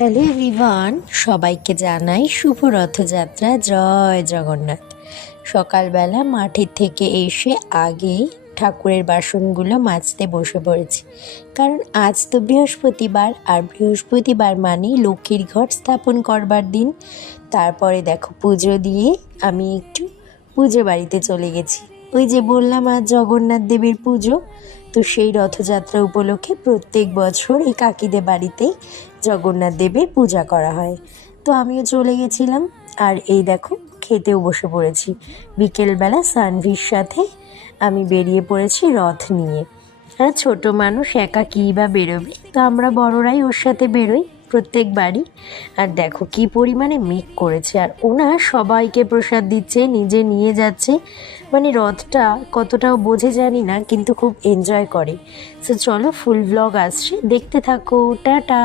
Hello everyone, সবাইকে জানাই শুভ রথযাত্রা। জয় জগন্নাথ। সকালবেলা মাঠের থেকে এসে আগেই ঠাকুরের বাসনগুলো মাজতে বসে পড়েছি, কারণ আজ তো বৃহস্পতিবার, আর বৃহস্পতিবার মানেই লক্ষ্মীর ঘট স্থাপন করবার দিন। তারপরে দেখো পুজো দিয়ে আমি একটু পুজো বাড়িতে চলে গেছি। ওই যে বললাম আজ জগন্নাথ দেবের পুজো, তো সেই রথযাত্রা উপলক্ষে প্রত্যেক বছর এই কাকিদের বাড়িতেই জগন্নাথ দেবের পূজা করা হয়। তো আমিও চলে গেছিলাম, আর এই দেখো খেতেও বসে পড়েছি। বিকেলবেলা সানভির সাথে আমি বেরিয়ে পড়েছি রথ নিয়ে। আর ছোট মানুষ একা কী বা বেরোবে, তো আমরা বড়রাই ওর সাথে বেরোই প্রত্যেকবারই। আর দেখো কি পরিমাণে মেঘ করেছে, আর ওনা সবাইকে প্রসাদ দিচ্ছে, নিজে নিয়ে যাচ্ছে। মানে রথটা কতটাও বোঝে জানি না, কিন্তু খুব এনজয় করে। সো চলো, ফুল ব্লগ আসছে, দেখতে থাকো। টাটা।